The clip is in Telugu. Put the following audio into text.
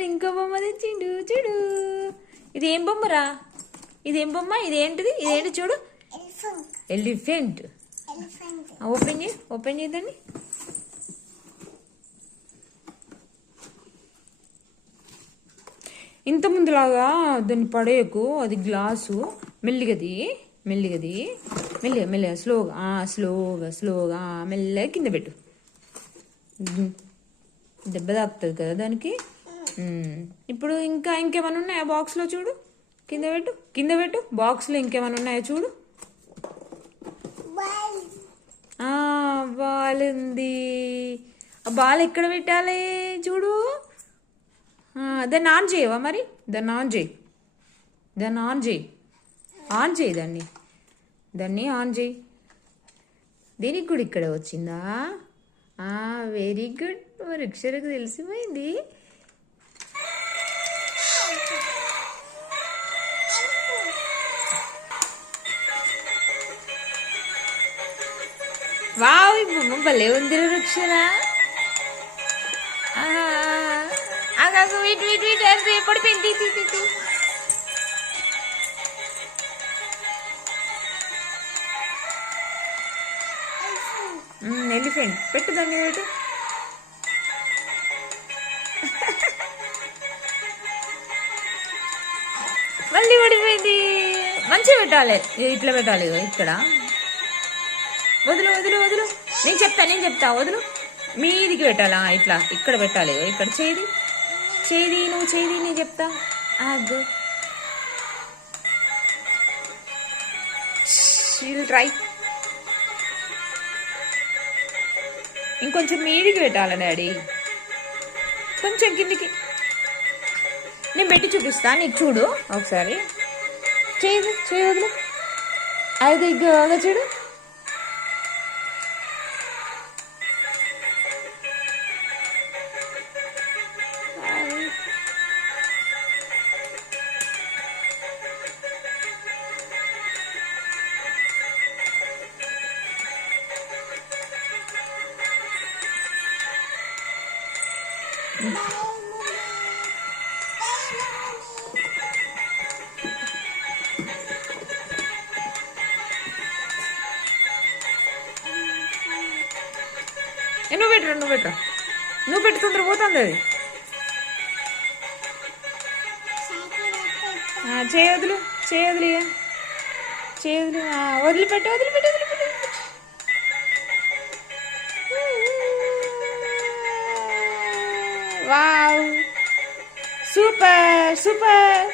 డాడీ ఇంకో బొమ్మ తెచ్చిండు చూడు. ఇదేం బొమ్మరా? ఇదేం బొమ్మ? ఇదేంటిది? ఇదేంటి చూడు. ఎలిఫెంట్. ఓపెన్ చేద్దండి. ఇంత ముందులాగా దాన్ని పడేయకు, అది గ్లాసు. మెల్లిగది మెల్లిగా స్లోగా మెల్లగా కింద పెట్టు. దెబ్బ తాకుతుంది కదా దానికి. ఇప్పుడు ఇంకేమైనా ఉన్నాయా బాక్స్లో? చూడు, కింద పెట్టు. బాక్స్లో ఇంకేమైనా ఉన్నాయా చూడు. బాల్ ఉంది. ఆ బాల్ ఎక్కడ పెట్టాలి చూడు. దాన్ని ఆన్ చేయవా మరి? దాన్ని ఆన్ చేయి దాన్ని ఆన్ చేయి. దీనికి కూడా ఇక్కడ వచ్చిందా? Very good. మరి అక్షరకు తెలిసిపోయింది. వావ్, ఈ బొమ్మ భలే ఉంది అక్షర. వీట్ పడిపోయింది. ఎలిఫెంట్ పెట్టు, దాన్ని పెట్టు. మళ్ళీ పడిపోయింది. మంచిగా పెట్టాలి, ఇట్లా పెట్టాలి. ఇక్కడ వదులు. నేను చెప్తా. వదులు. మీదికి పెట్టాలా? ఇట్లా ఇక్కడ పెట్టాలి. ఇక్కడ చేది నేను చెప్తా. ట్రై. ఇంకొంచెం మీదికి పెట్టాలా డాడీ? కొంచెం కిందికి. నేను పెట్టి చూపిస్తా నీకు, చూడు ఒకసారి. చేయి వదులు. అది ఇగో చూడు. నువ్వు పెట్టు తొందర పోతుంది అది. చేయదులు వదిలిపెట్టు. Wow, super. సూపర్.